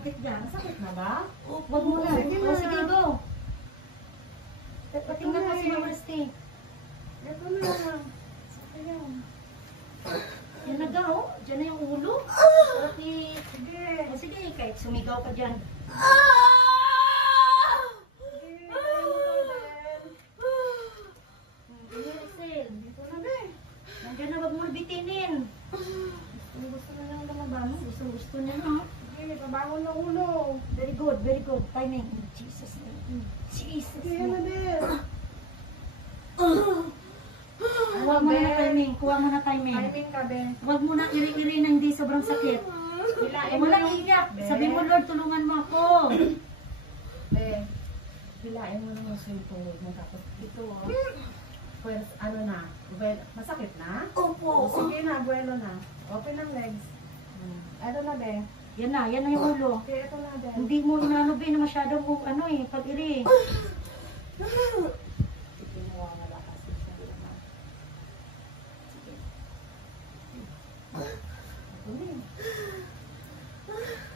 sakit dyan. Masakit na ba? Huwag mo na. Sige na. O, sige, go. Patingnan ko si Mama Stay. Ito na. Sakit yan. Yan na daw. Diyan na yung ulo. Pati, Sige. o sige, kahit sumigaw ka dyan. Dito na be. Nandiyan na, wag mo na bitinin. Gusto na lang lumabas. Gusto niya, no? Sige, pabangon na ulo. Very good, very good. Timing. In Jesus name. Jesus Sige na name. be. Kuha mo na timing. Kuha mo na timing. Timing ka be. Huwag mo na iri-iri na hindi sobrang sakit. Hilain mo Walang lang. iyak. Be. Sabi mo, Lord, tulungan mo ako. Be. Hilain mo lang yung tuhod mo. Tapos ito, pues, ano na, masakit na? Opo. Sige na, buwelo na. Open ang legs. Ito na, be. Yan na yung ulo. Okay, ito na, be. Hindi mo inano ba na masyadong ano eh, pag-iri. Sige mo, malakas yung sarili mo. Sige. Ito na eh.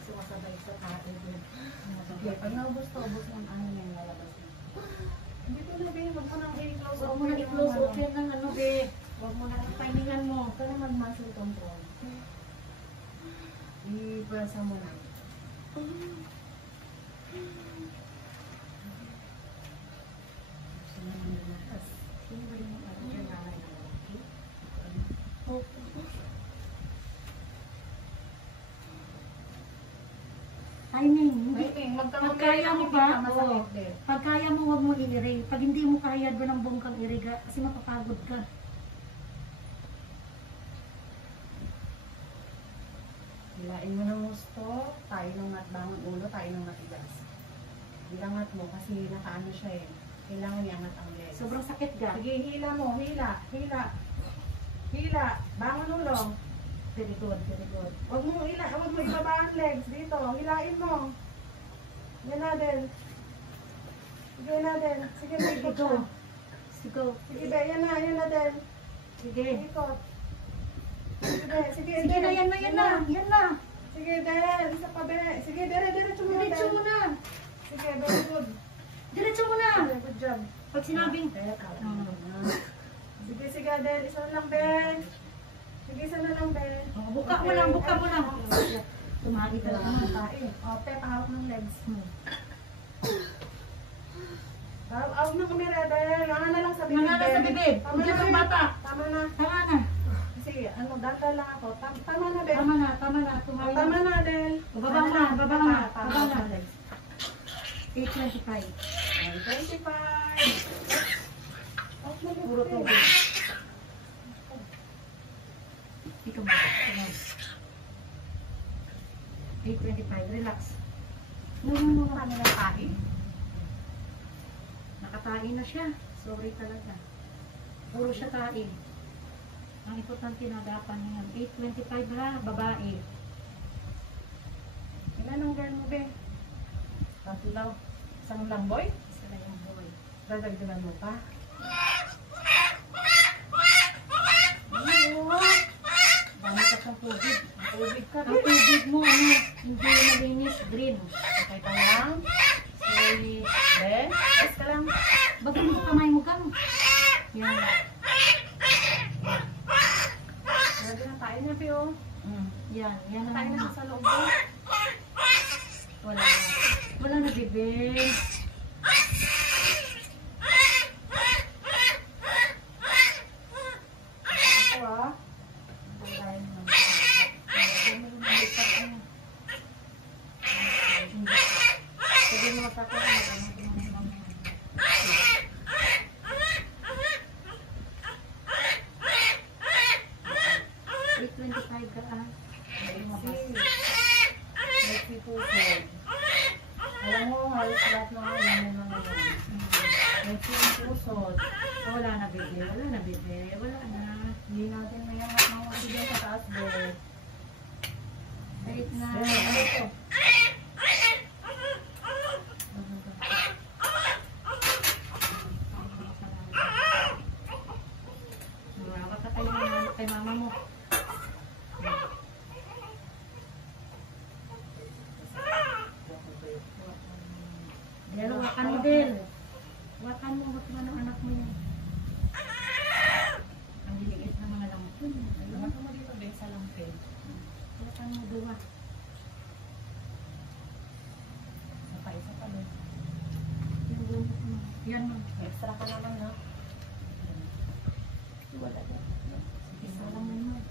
Sumasabay sa kain din. Sige, pag naubos to, ubos ng ano yung lalabas mo. Hindi ko na, be. Huwag mo nang i-close. Huwag mo na i-close open ng ano be. Huwag mo na timingan mo. Huwag ka na mag-muscle control. I-pressa mo na. Sino ba yung ano dyan nanay na lalaki? Timing. Pag kaya mo ba? Oo. Pag kaya mo, huwag mo i-iri. Pag hindi mo kaya, doon ang buong kang iriga. Kasi mapapagod ka. Hilain mo ng gusto. Tayo ng bangon ulo, tayo ng matigas. Ilangat mo kasi nakaano siya eh. Kailangan iangat ang legs. Sobrang sakit ka. Sige, hila mo. Hila. Hila. Hila. Bangon ulo. Very good, very good. Huwag mo ibaba ang legs dito. Hilain mo. Yan natin. Sige natin. Sige, may ikot Go. siya. Sige. Sige, be. Yan natin. Sige. Ikot. Sige, be. Sige, Sige na, yan na, yan na. Yan na. Sige, Del. Isa pa, be. Sige, diretso mo na, Diretso Del. mo na. Sige, very good. Diretso mo na. Good job. Pag sinabing, Sige, sige, Del. Isa na lang, Ben. Sige, isa na lang, Ben. buka mo lang, buka mo lang. Tumagi ka lang. O, Pe, pahawak ng legs. Hawak ng kamera, Del. Mga na lang sa bibig, Mga na sa bibig. Tama Hindi na, kang Ben. bata. Tama na. Tama na. Sige, data lang ako. Tama na, Ben. Tama na, tama na. Tumagi Tama na, Del. Baba na, baba na. Tama Baba na. na. 8:25. 25. Puro tubig. Ikaw mo. 8:25. Relax. No. Kami na tayo. Nakatain na siya. Sorry talaga. Puro siya tain. Ang importante na dapan niya. 8:25 ha, babae. Ilan ang girl mo, be? Tatlo. Isang lamboy? Sila yung boy. Dadagdagan mo pa? Dami ka siyang tubig. Tubig ka, Ang be. tubig mo, ano, hindi malinis, green. Okay ka lang? Slowly. Be? Yes ka lang. Bago mo kamay mo kang. Yan. Ready na tayo na, be, oh. Yan. Yan Tayo na na. siya sa loob, be. Wala na. Wala na, bebe. Ito, ah. Tayo na. Sabi mo sa akin. ka ah. Let's be pusod. Alam mo, halos lahat na ako yun yung mga yun. Let's be pusod. Wala na bebe, wala na bebe, wala na. Hindi natin mayangat mga masigyan sa taas, be. Wait na. Ano ito? Nawawak ka kay mama mo. yan mo. Extra ka naman, no? Wala na. Isa lang naman.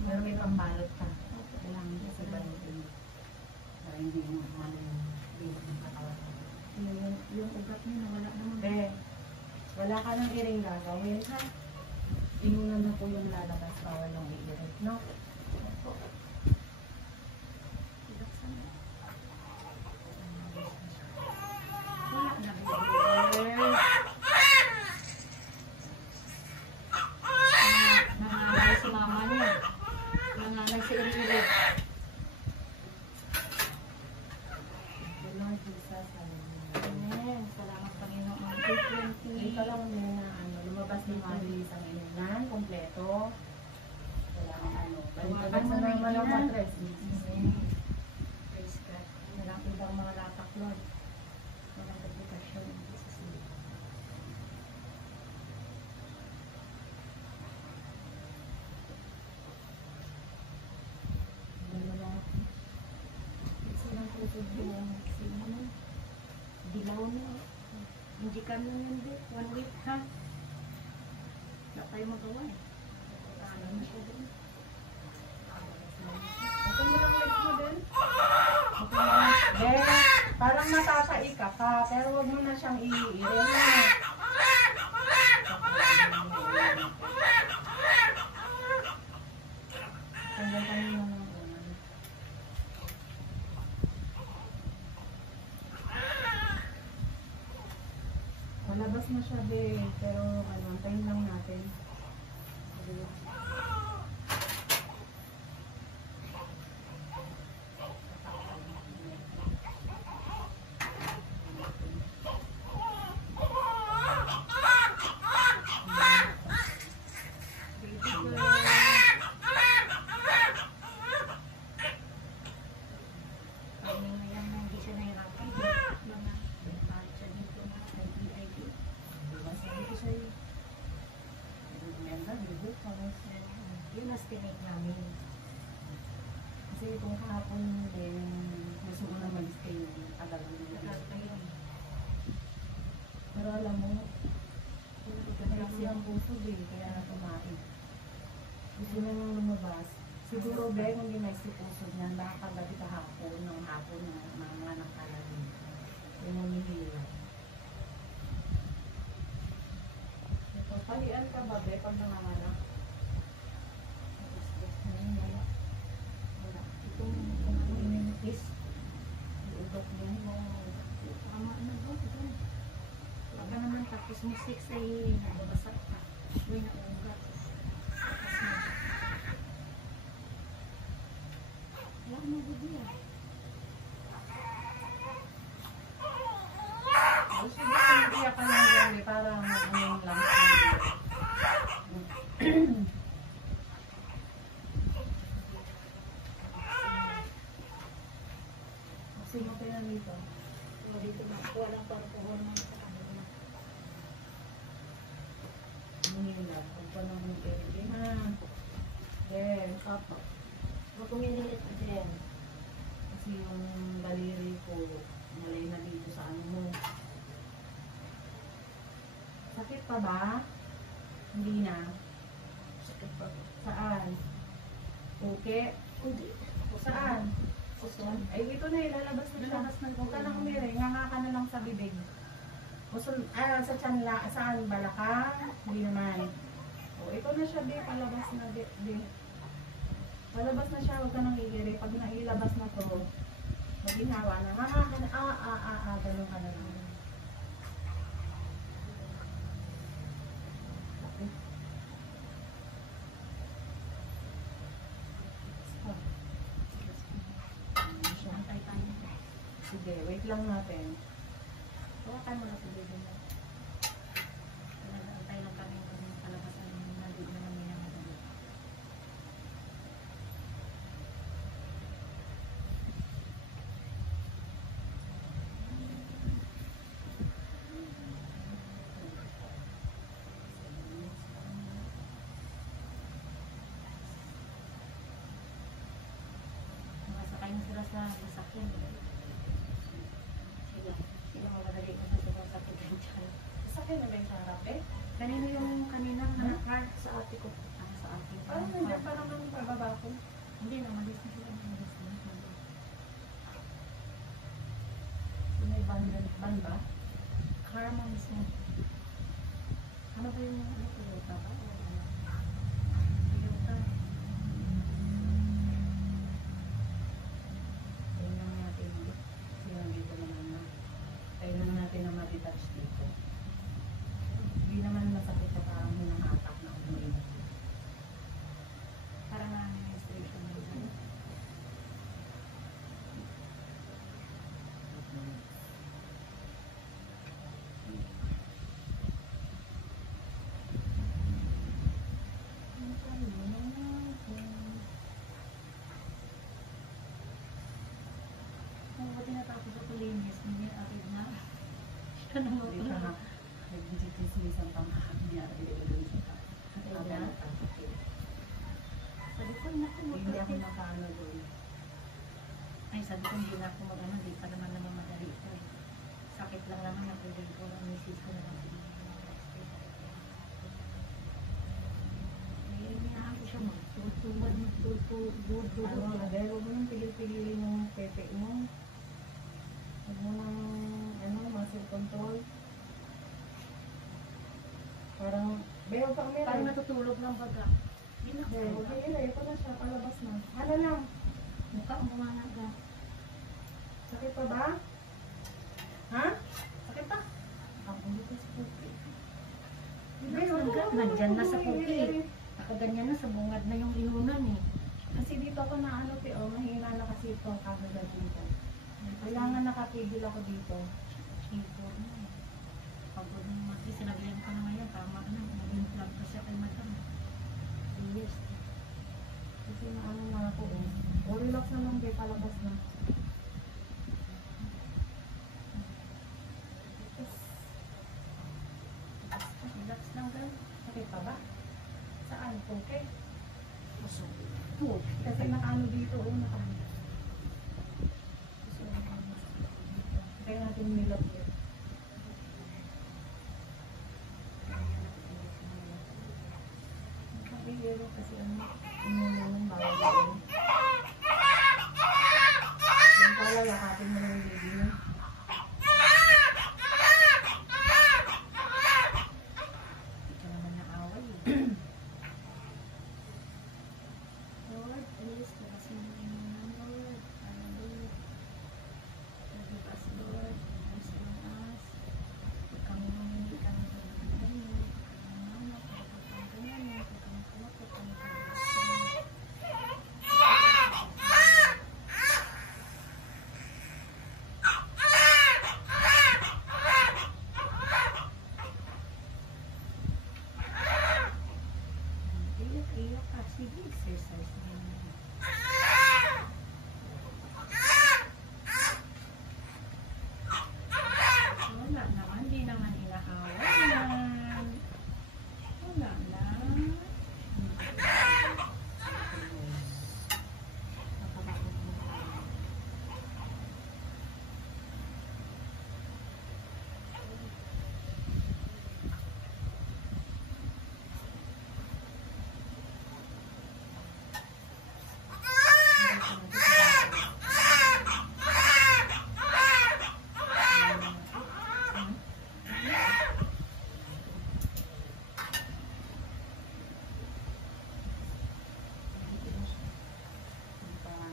Pero may pambalot ka. Kailangan kasi balutin. Para hindi mo ano yung bigot ng katawan. Yung ugat niya nawala naman. Be, wala ka nang iring gagawin, ha? Inunan na po yung lalabas. Bawal ng iirit, no? Wala na. Nanganay si mama niya. Nanganay si Iririt. Lord Jesus, Amen. Salamat Panginoon. 8:20. ito lang din na ano, lumabas ng mabilis ang inunan, kompleto. Wala kang ano. Balik sa normal ang matres. Praise God. Walang ibang mga latak, Lord. Walang komplikasyon. In Jesus' name. Silang puso yung sino. Dilaw na. Hindi ka na hindi. 1 week, ha? Wala tayo magawa eh. Ano na siya din. Okay mo lang ulit mo din? Okay mo lang. Be, parang natatai ka pa, pero huwag mo na siyang iirin. Tanggal ka nyo ng unan. Malabas na siya, be. Pero ano, antayin lang natin. Baby girl. Kami ngayon na hindi siya nahirapan. Mga siya dito na ID. Sabi ko sa'yo. Ganda, bigot pa. Yun ang tinake namin. Kasi kung kahapon din, gusto ko na malis kayo agalan nila. Pero alam mo, kasi ang puso din, kaya tumaid. Gusto na nang lumabas. Siguro, be, kung di may si puso niyan, baka kagabi kahapon, ng hapon, ng mga nakalalin. Yung humihila. Palian ka ba, be, pag nanganganak? Wala. Itong Immunities. Iudok niyan mo. tama na ba? Wala naman tapos mo 6 ay nababasag ka. Uy, naugat. Wala na budi ah. Gusto ko pinitiya ka lang yan, be, para mag-ano lang. Sino kayo nandito? Dito na ako. Walang pagkuhon mo sa kanila. Manila. Kung pa nang mag-ere na. Then, Papa. Huwag kumililit ka din. kasi yung daliri ko, malay na dito sa ano mo. Sakit pa ba? Hindi na. Sakit pa. Saan? Okay? Hindi. Saan? Kuson. Ay, ito na, ilalabas na siya. Lalabas na Huwag ka na kumiri, nga ka na lang sa bibig. Sa tiyan la, saan? Balakang? Hindi naman. O, ito na siya, be, palabas na, be. Palabas na siya, huwag ka nang igiri. Pag nailabas na to, maginawa na, ganun ka na lang. Okay. Stop. Ano siya? Antay tayo. Sige, wait lang natin. Hawakan mo na ito, baby mo. Antay lang kami kung palabasan mo na di mo na minamadali. Makasakay mo sila sa masakyan. Sila mamadali ko sa sobrang sakit. Kanino yung kanina na car? Sa ate ko. Ah, sa ate ko. Parang nandiyan pa naman yung pababa ko. Hindi na, malis na sila. Malis na. May ban ba? Car mo mismo. Ano ba yung ano? Toyota ba? O ano? Toyota. Tingnan natin. Yung dito naman na. Tingnan natin na matitouch dito. Hindi naman masakit sa parang hinahatak na umuwi. Parang na-administration mo dyan. Kung ba tinatapos ako linis, hindi arid na. Siya na Hindi siya na. Nag-dismisan pang niya. Sabi ko, naku, Hindi ako magkakit. nakaano doon. Ay, sabi ko, hindi na ako mag-ano, hindi pa naman madali ito. Sakit lang naman ang pwede ko, ang misis ko na lang. Naiiniyaan ko siya magtutubad, Ano, Adele, huwag mo nang pigil-pigilin yung pepe mo. Huwag mo nang, muscle control. Parang, huwag kang meron. Parang natutulog lang baga. Hindi na Dahil, ako. okay, ito na siya, palabas na. Ano lang, Mukha ang bumanaga. sakit pa ba? Ha? Sakit pa? Ang ulit na sa puki. Hindi, Nandyan na sa puki. Nakaganyan na sa bungad na yung inunan eh. Kasi dito ako na mahina na kasi ito, kagad dito. Kailangan nakapigil ako dito. Keyboard na eh. Pagod mo mati, sinabihan ko na ngayon, tama na. Mag-implant pa siya kay madam. 3 years. Kasi na ako. O, relax na lang, be, palabas na. Relax lang gan. Sakit pa ba? Saan? Okay. Two. Kasi nakaano dito, nakaano. Kaya natin nilap yun. Nakabigero kasi inunan bawal yun. Yung pala, yakapin mo lang yung baby niya. Ito naman naaway eh. Lord, please, labasin mo yung inunan, Lord. Lord. Forgive us, Lord. As long as kami humingi kami sa mga ganyan, kami naman, kami ganyan, kami kumapot, kami kumapot. Iyak-iyak ka. Sige, exercise na yun. Wala naman, di naman inaawan. Wala lang.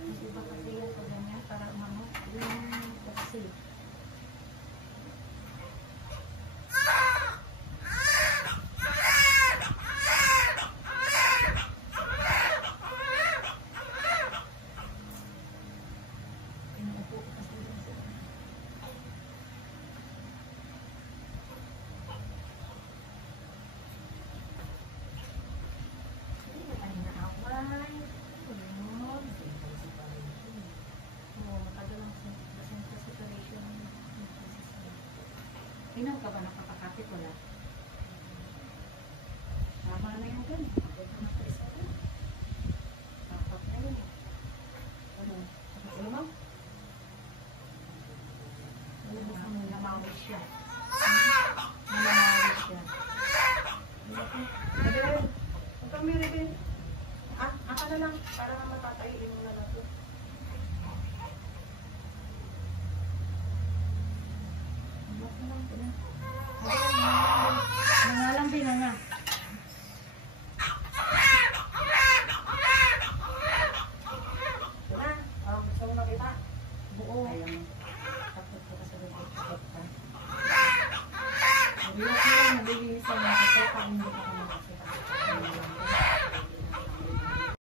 Kasi ba kasi yung pag ganyan para umano yung kasi inuupo ko kasi yun sa ay naaway. Tulunod. Oo, matagal ang placenta separation. Inom ka ba nakakakapit? Wala. Tama na yung ganun. Pagod na sa isa ko. Tapat na yun. Ano? Ano mo? Namawis siya. Namawis siya. Para naman